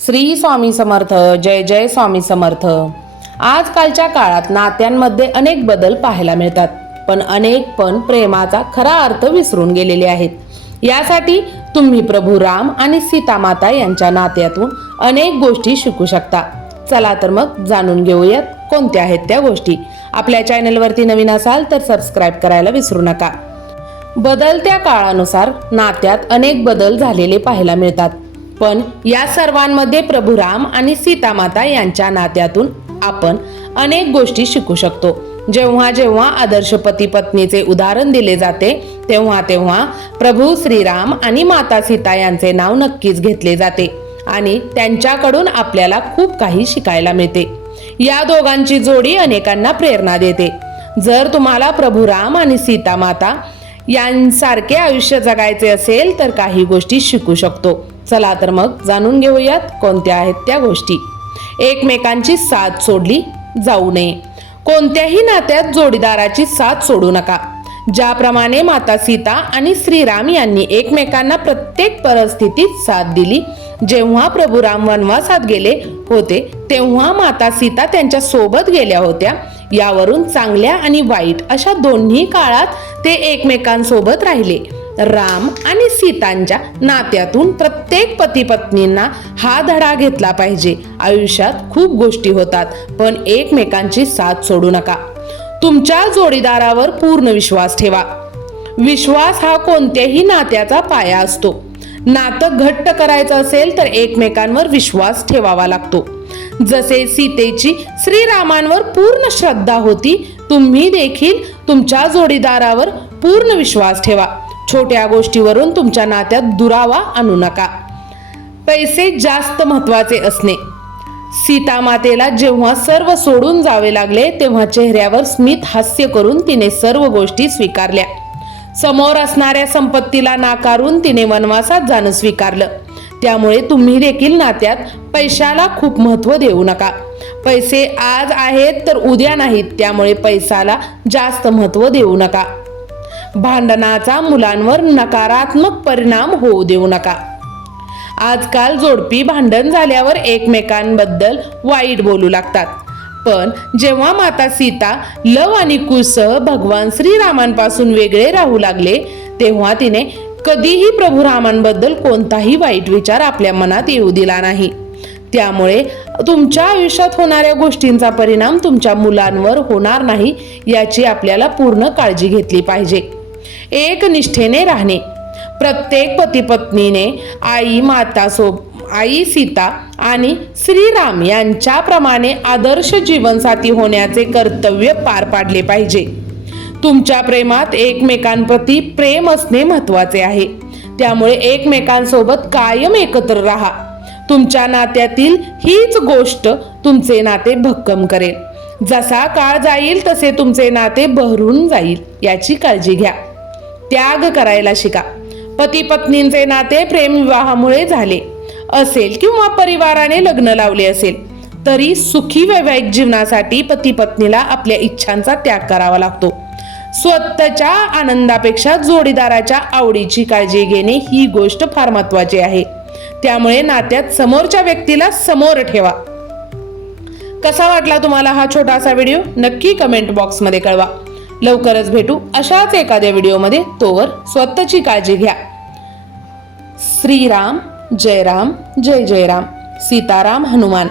श्री स्वामी समर्थ. जय जय स्वामी समर्थ. आजकालच्या काळात नात्यांमध्ये अनेक बदल पाहायला मिळतात, पण अनेक प्रेमाचा खरा अर्थ विसरून गेलेले आहेत. यासाठी तुम्ही प्रभू राम आणि सीता माता यांच्या नात्यातून अनेक गोष्टी शिकू शकता. चला तर मग जाणून घेऊयात कोणत्या आहेत त्या गोष्टी. आपल्या चॅनलवरती नवीन असाल तर सबस्क्राईब करायला विसरू नका. बदलत्या काळानुसार नात्यात अनेक बदल झालेले पाहायला मिळतात, पण या सर्वांमध्ये प्रभू राम आणि सीता माता यांच्या नात्यातून आपण अनेक गोष्टी शिकू शकतो. जेव्हा जेव्हा आदर्श पती पत्नीचे उदाहरण दिले जाते तेव्हा तेव्हा प्रभू श्रीराम आणि माता सीता यांचे नाव नक्कीच घेतले जाते आणि त्यांच्याकडून आपल्याला खूप काही शिकायला मिळते. या दोघांची जोडी अनेकांना प्रेरणा देते. जर तुम्हाला प्रभू राम आणि सीता माता यांसारखे आयुष्य जगायचे असेल तर काही गोष्टी शिकू शकतो. चला तर मग जाणून घेऊयात कोणत्या आहेत त्या गोष्टी. एकमेकांची साथ सोडली जाऊ नये. कोणत्याही नात्यात जोडीदाराची साथ सोडू नका. ज्याप्रमाणे माता सीता आणि श्रीराम यांनी एकमेकांना प्रत्येक परिस्थितीत साथ दिली. जेव्हा प्रभू राम वनवासात गेले होते तेव्हा माता सीता त्यांच्या सोबत गेल्या होत्या. यावरून चांगल्या आणि वाईट अशा दोन्ही काळात ते एकमेकांसोबत राहिले. राम आणि सीतांच्या नात्यातून प्रत्येक पती पत्नींना हा धडा घेतला पाहिजे. आयुष्यात खूप गोष्टी होतात, पण एकमेकांची साथ सोडू नका. तुमच्या जोडीदारावर पूर्ण विश्वास ठेवा. विश्वास हा कोणत्याही नात्याचा पाया असतो. नातं घट्ट करायचं असेल तर एकमेकांवर विश्वास ठेवावा लागतो. जसे सीतेची श्रीरामांवर पूर्ण श्रद्धा होती, तुम्ही देखील तुमच्या जोडीदारावर पूर्ण विश्वास ठेवा. छोट्या गोष्टीवरून तुमच्या नात्यात दुरावा आणू नका. पैसे जास्त महत्वाचे असणे. सीता मातेला जेव्हा सर्व सोडून जावे लागले तेव्हा चेहऱ्यावर स्मित हास्य करून तिने सर्व गोष्टी स्वीकारल्या. समोर असणाऱ्या संपत्तीला नाकारून तिने वनवासात जाणं स्वीकारलं. त्यामुळे तुम्ही देखील नात्यात पैशाला खूप महत्त्व देऊ नका. पैसे आज आहेत तर उद्या नाहीत, त्यामुळे पैशाला जास्त महत्त्व देऊ नका. भांडणाचा मुलांवर नकारात्मक परिणाम होऊ देऊ नका. आजकाल जोडपी भांडण झाल्यावर एकमेकांबद्दल वाईट बोलू लागतात, पण जेव्हा माता सीता लव आणि कुशसह भगवान श्रीरामांपासून वेगळे राहू लागले तेव्हा तिने कधीही प्रभू रामांबद्दल कोणताही वाईट विचार आपल्या मनात येऊ दिला नाही. त्यामुळे तुमच्या आयुष्यात होणाऱ्या गोष्टींचा परिणाम तुमच्या मुलांवर होणार नाही याची आपल्याला पूर्ण काळजी घेतली पाहिजे. एक निष्ठेने राहणे. प्रत्येक पती पत्नीने आई सीता आणि श्रीराम यांच्याप्रमाणे आदर्श जीवनसाथी होण्याचे कर्तव्य पार पाडले पाहिजे. तुमच्या प्रेमात एकमेकांप्रती प्रेम असणे महत्त्वाचे आहे. त्यामुळे एकमेकांसोबत कायम एकत्र राहा. तुमच्या नात्यातील हीच गोष्ट तुमचे नाते भक्कम करेल. जसा काळ जाईल तसे तुमचे नाते बहरून जाईल याची काळजी घ्या. त्याग करायला शिका. पती पत्नींचे नाते प्रेमविवाहामुळे झाले असेल किंवा परिवाराने लग्न लावले असेल तरी सुखी वैवाहिक जीवनासाठी पती पत्नीला आपल्या इच्छांचा त्याग करावा लागतो. स्वतःच्या आनंदापेक्षा जोडीदाराच्या आवडीची काळजी घेणे ही गोष्ट फार महत्त्वाची आहे. त्यामुळे नात्यात समोरच्या व्यक्तीला समोर ठेवा. कसा वाटला तुम्हाला हा छोटासा व्हिडिओ नक्की कमेंट बॉक्समध्ये कळवा. लवकरच भेटू अशाच एखाद्या व्हिडिओमध्ये. तोवर स्वतःची काळजी घ्या. श्रीराम जय राम, जय जय राम. सीताराम हनुमान.